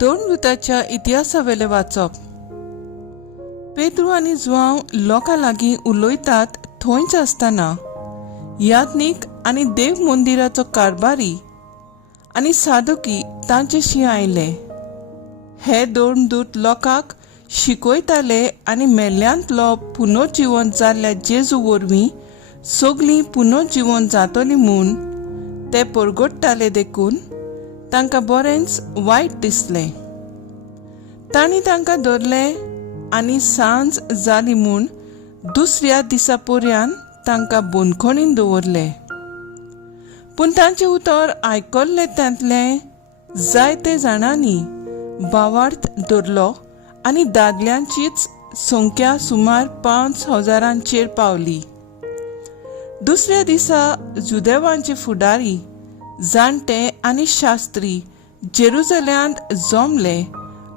दोन दुताच्या इतिहासावेले वाचप. पेद्रू आनी जुआंव लोकां लागीं उलयतात थंयच आसतना याज्ञीक आनी देव मंदिराचो कारबारी आनी सादुकी तांचेशी आयले. हे दोन दूत लोकांक शिकयताले आनी मेल्ल्यांतलो पुनर्जीवन जाल्ल्या जेजू वरवीं सगळीं पुनर्जीवन जातलीं म्हूण ते परगडटाले देखून तांकां बरेंच वायट दिसलें. तांणी तांकां धरले आनी सांज जाली म्हूण दुसऱ्या दिसा पर्यंत तांकां बंदखणीन दवरले. पूण तांचें उतर आयकल्ले त्यांतले जायते जाणांनी भावार्थ धरलो आनी दादल्यांचीच संख्या सुमार 5,000 पावली. दुसऱ्या दिसा जुदेवांचे फुडारी, जाणटे आनी शास्त्री जेरुसलेमांत जमले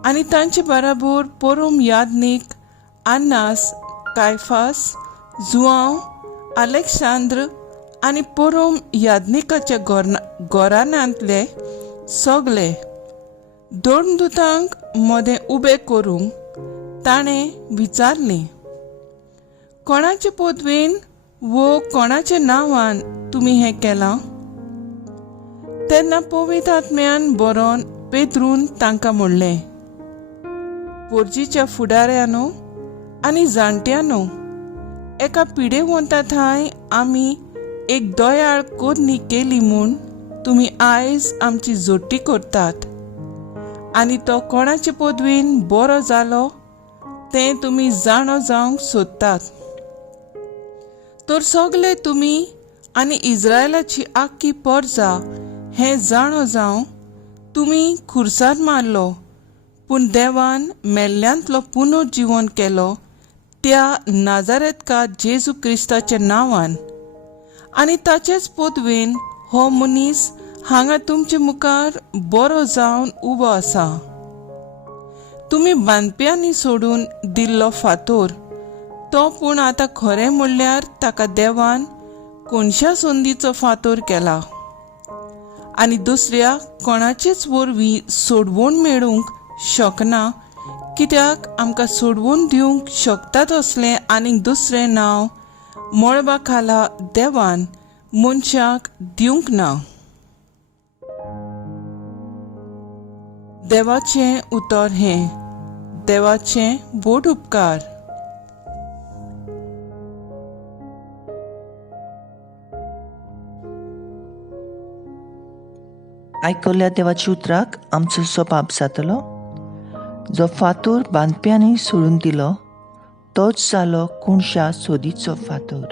आनी तांचे बराबर परम याज्ञीक आन्नास, कायफास, जुआंव, आलेक्सांद्र आनी परम याज्ञीकाच्या घराण्यांतले सगळे. दोन दुतांक मदें उबे करूंक ताणें विचारलें, कोणाचे पदवेन वो कोणाच्या नांवान तुमी हें केलां? तेन्ना पवित्र आत्म्यान बरोवन पेद्रून तांकां म्हणलें, पोरजीच्या फुडाऱ्यानो आनी जाणट्यानो, एका पिडेवंता थंय आमी एक दयाळ कोदणी केली म्हूण तुमी आयज आमची जोडटी करतात आनी तो कोणाचे पदवेन बरो जालो तें तुमी जाणो जावंक सोदतात. तर सगळे तुमी आनी इस्रायलाची आख्खी परजा हें जाणो जावं तुमी खुर्सार मारलो, पूण देवान मेल्ल्यांतलो पुनर्जीवन केलो त्या नाजारेतकार जेजू क्रिस्ताच्या नांवान, आनी ताचेच पदवेन हो मनीस हांगा तुमचे मुखार बरो जावन उबो आसा. तुमी बांदप्यांनी सोडून दिल्लो फातर तो पूण आतां खरें म्हणल्यार ताका देवान कोणशा संदीचो फातर केला आनी दुसऱ्या कोणाचेच वरवीं सोडवण मेळूंक शकना, कित्याक आमकां सोडवून दिवंक शकता तसलें आनीक दुसरें नांव मळबा खाला देवान मनशाक दिवंक ना. देवाचें उतर हें. देवाचें बोड उपकार. आयकल्ल्या देवाच्या उतराक आमचो सपाप जातलो. जो फातर बांदप्यांनी सोडून दिलो तोच जालो कोणशा सोदीचो फातर.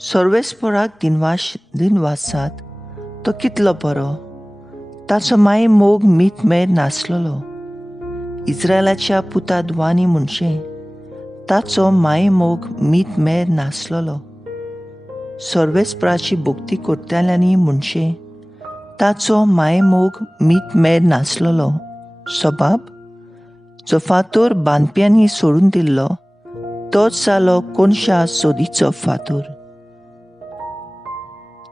सर्वेस्पराक दिनवासांत तो कितलो बरो, ताचो माय मोग मीत नासलोलो. इस्रायलाच्या पुतादवानी म्हणचे ताचो माय मोग मीत नासलोलो. सर्वेस्पराची भक्ती करताल्यांनी म्हणचे ताचो माय मोग मीत नासलोलो. सबाब जो फातर बांदप्यांनी सोडून दिल्लो तोच जालो कोणशा सोदीचो फातर.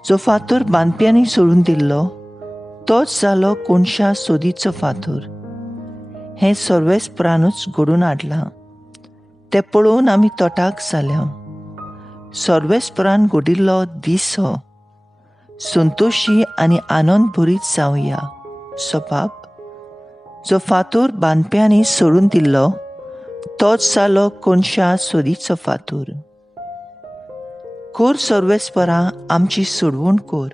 जो फातर बांदप्यांनी सोडून दिल्लो तोच जालो कोणशा सोदीचो फातर. हें सर्वेस्परानूच घडून हाडलां. तें पळोवन आमी तोटाक जाल्या. सर्वेस्परान घडिल्लो दीस हो. संतोशी आनी आनंद भरीत जावया. सबाब जो फातर बांदप्यांनी सोडून दिल्लो तोच जालो कोणशा सोदीचो फातर. कोर सर्वेस्परा आमची सोडवण कोर.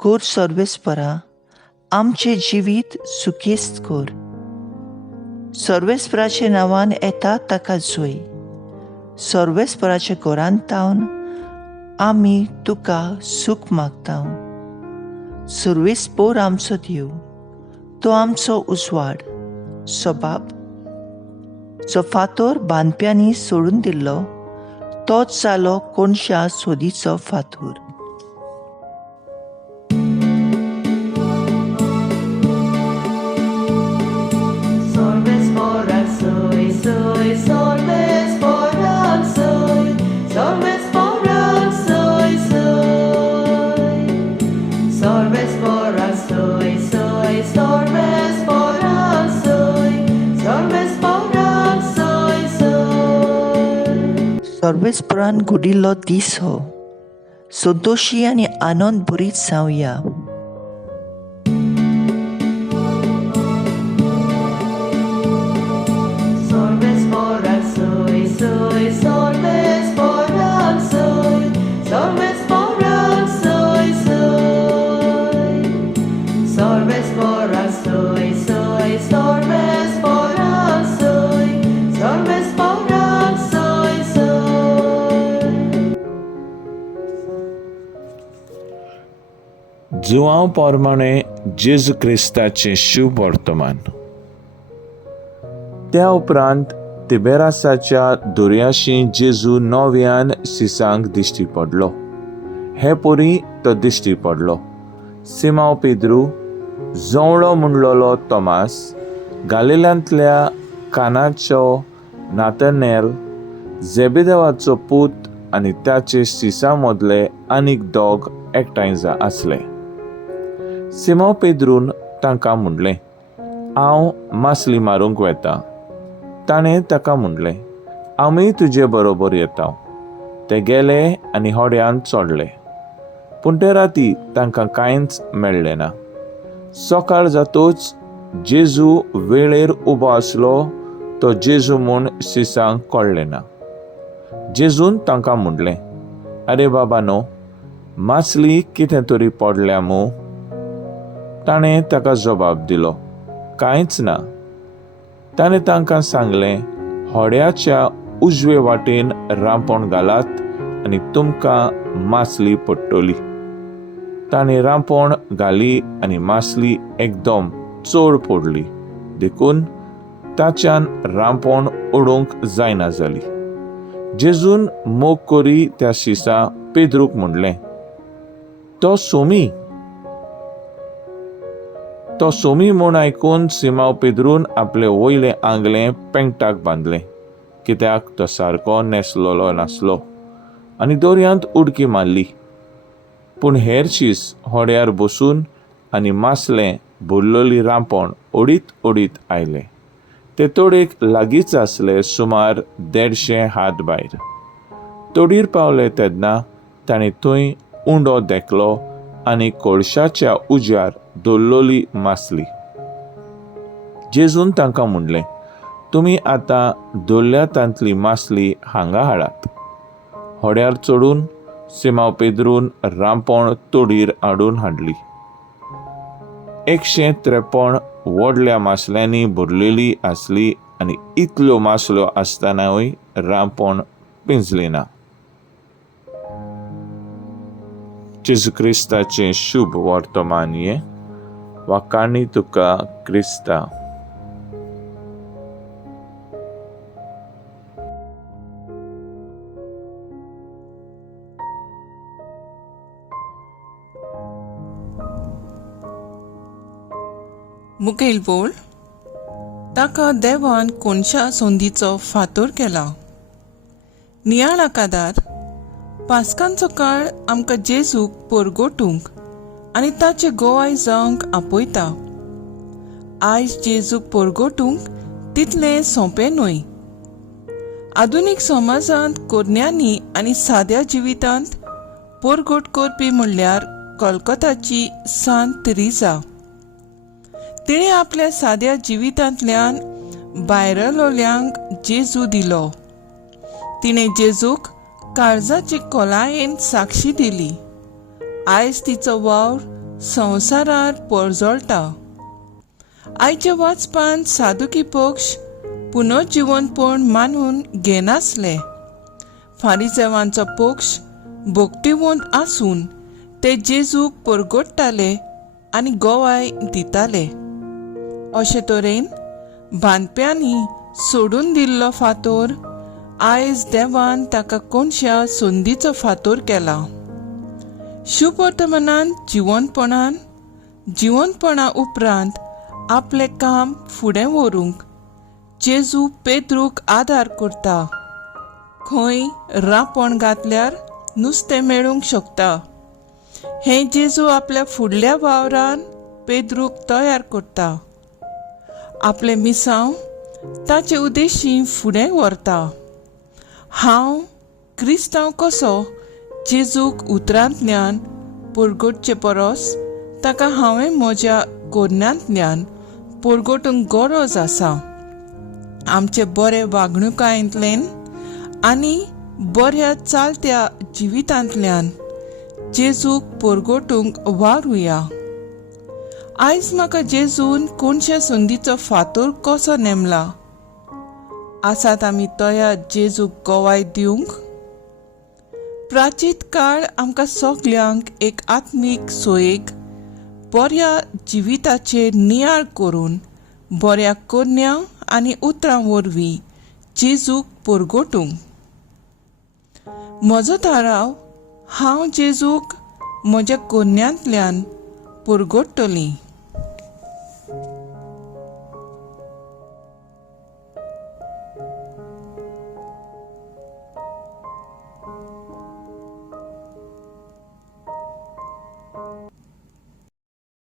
कोर सर्वेस्परा आमचें जिवीत सुखेस्त कोर. सर्वेस्पराच्या नांवान येता ताका जोय. सर्वेस्पराच्या घरांत तावन आमी तुका सूख मागता. सर्वेस्पर आमचो देव, तो आमचो उजवाड. सबाब जो फातर बांदप्यांनी सोडून दिल्लो तोच जालो कोणशा सोदीचो फातर. Soy, soy, soy. सर्वेस्परान घुडिल्लो दीस हो. संतोशी आनी आनंद भरीत जावया. जुआंव पोरमाणे जेजू क्रिस्ताचें शुभ वर्तमान. त्या उपरांत तिबेरासाच्या दर्याशी जेजू नव्यान सिसांक दिश्टी पडलो. हे पोरी तो दिश्टी पडलो. सिमांव पेद्रू, जवळो म्हणलोलो तोमास, गालिलांतल्या कानाचो नातनेल, झेबेदेवाचो पूत आनी ताचे सिसां मदले आनीक दोग एकठांय आसले. सिमांव पेद्रून तांकां म्हणलें, हांव मासली मारूंक वेतां. ताणें ताका म्हणलें, आमीय तुजे बरोबर येता. ते गेले आनी होड्यान चोडले. पूण ते राती तांकां कांयच मेळ्ळें ना. सकाळ जातूच जेजू वेळेर उबो आसलो तो जेजू म्हूण सिसांक कळ्ळें ना. जेजून तांकां म्हणलें, आरे बाबानो, मासली कितें तरी पडल्या मू? ताणें ताका जबाब दिलो, कांयच ना. ताणें तांकां सांगलें, होड्याच्या उजवे वाटेन रांपोण घालात आनी तुमकां मासली पडटली. ताणें रांपोण घाली आनी मासली एकदम चड पडली. देखून ताच्यान रांपोण ओडूंक जायना जाली. जेजून मोग करी त्या शिसा पेद्रूक म्हणलें, तो सोमी म्हूण आयकून सिमांव पेद्रून आपले वयलें आंगलें पेंगटाक बांदलें, कित्याक तो सारको न्हेसलोलो नासलो, आनी दर्यांत उडकी मारली. पूण हेर शीस होड्यार बसून आनी मासलें भरलोली रांपोण ओडीत ओडीत आयलें. ते तोडेक लागींच आसले सुमार 150 हात भायर. तोडीर पावले तेन्ना ताणें थंय उंडो देखलो आनी कोळशाच्या उज्यार दवरलोली मासली. जेजून तांकां म्हणलें, तुमी आतां दवरल्या तांतली मासली हांगा हाडात. होड्यार चडून सिमांव पेद्रून रांपोण तोडीर हाडून हाडली. 153 व्हडल्या मासल्यांनी भरलेली आसली आनी इतल्यो मासल्यो आसतनाय रांपोण पिंजली ना. जेजू क्रिस्ताचें शुभ वर्तमान हें. वाकाणी तुका क्रिस्ता. मुखेल बोल. ताका देवान कोणशा सोंदीचो फातोर केला. नियाळ आकादार. पास्कांचो काळ आमकां जेजूक परगोटूंक आनी ताचे गोवाय जावंक आपयता. आयज जेजूक परगोटूंक तितलें सोंपें न्हय. आधुनीक समाजांत कोरण्यांनी आनी साद्या जिवितांत परगोट करपी म्हणल्यार कोलकाताची सांत तेरेसा. तिणें आपल्या साद्या जिवितांतल्यान भायरलोल्यांक जेजू दिलो. तिणें जेजूक काळजाचे कोलायेन साक्षी दिली. आयज तिचो वावर संवसारार परजळटा. आयच्या वाचपान सादुकी पक्ष पुनर्जिवनपण मानून घेनासले. फारिसेवांचो पक्ष भोगटिवंत आसून ते जेजूक परगोडटाले आनी गोवाय दिताले. अशे तरेन बांदप्यांनी सोडून दिल्लो फातोर आयज देवान ताका कोणशा संदीचो फातोर केला. शुभ वर्तमानान जिवनपणा उपरांत आपले काम फुडें व्हरूंक जेजू पेद्रूक आदार करता. खंय रांपोण घातल्यार नुस्तें मेळूंक शकता. हें जेजू आपल्या फुडल्या वावरान पेद्रूक तयार करता. आपले मिसांव ताचे उद्देशी फुडें व्हरता. हांव क्रिस्तांव कसो जेजूक उतरांतल्यान परगटचे परस ताका हांवें म्हज्या कोन्यांतल्यान परगटूंक गरज आसा. आमचे बरे वागणुकायेंतल्यान आनी बऱ्या चालत्या जिवितांतल्यान जेजूक परगटूंक वारुया. आयज म्हाका जेजून कोणशे संदीचो फातर कसो नेमला. आसात आमी तयार जेजूक गोवाय दिवंक? प्राचीत काळ आमकां सगल्यांक एक आत्मीक सोयेक बऱ्या जिविताचेर नियाळ करून बऱ्या कन्या आनी उतरां वरवीं जेजूक परगटूंक. म्हजो थाराव, हांव जेजूक म्हज्या कन्यांतल्यान परगटतलीं.